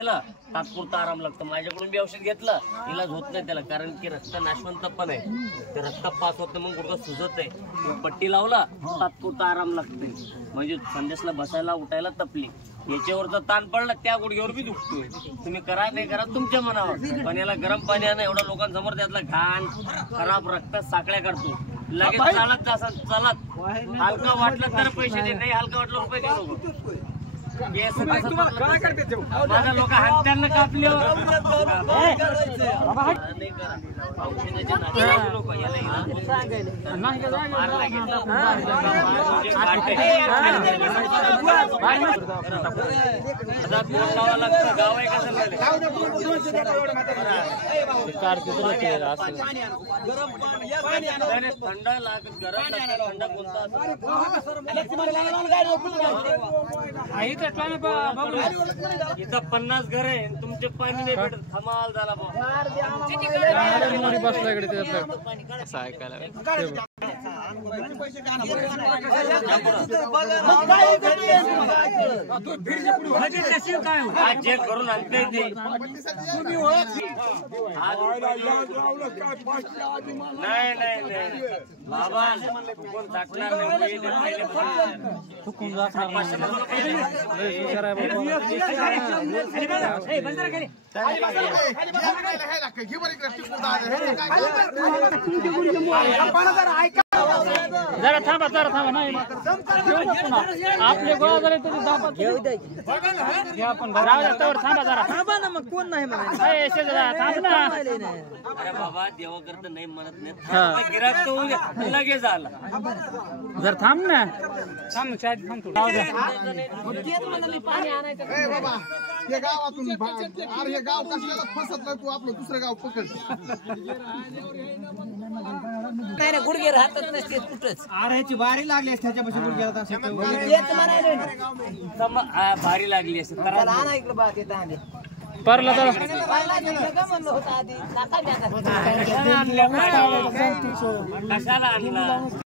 तात्पुरता आराम लागतो। माझ्याकडून बी औषध घेतलं, इलाज होत नाही त्याला, कारण की रक्त नाशवंत पण आहे, ते रक्त पास होत नाही, मग गुडघा सुजत आहे। पट्टी लावला तात्पुरता आराम लागते, म्हणजे संदेशला बसायला उठायला तपली, याच्यावरचा ताण पडला त्या गुडघ्यावर बी दुखतोय। तुम्ही करा नाही करा तुमच्या मनावर, पण याला गरम पाण्याने एवढा लोकांसमोर त्यातला घाण खराब रक्त साकळ्या करतो। लगेच चालत असं चालत हलका वाटलं तर पैसे दे, नाही हलका वाटलं रुपये दे नको। माझा लोक हातांना कापले गाव आहे कसं थंड लागत गरम थंड कोणता इथं 50 घर आहे, तुमचे पाणी नाही भेटत, धमाल झाला बसला इकडे ऐकायला चेक करून आणते ते नाही नाही बाबा कोण टाकणार नाही जरा थांबा नाही आपले गोळा झाले तरी आपण थांबा ना, मग कोण नाही थांब ना। अरे बाबा देवा करता नाही म्हणत नाही, गिराक तर लगेच आला, जर थांब ना हे गावातून अरे हे गाव कशाला फसत नाही, तू आपलं दुसरं गाव पकड नाही गुडघे राहतच नसते कुठंच। ह्याची बारी लागली असते, त्याच्यापासून गुडघ्याला भारी लागली असते परला तर कशाला आणला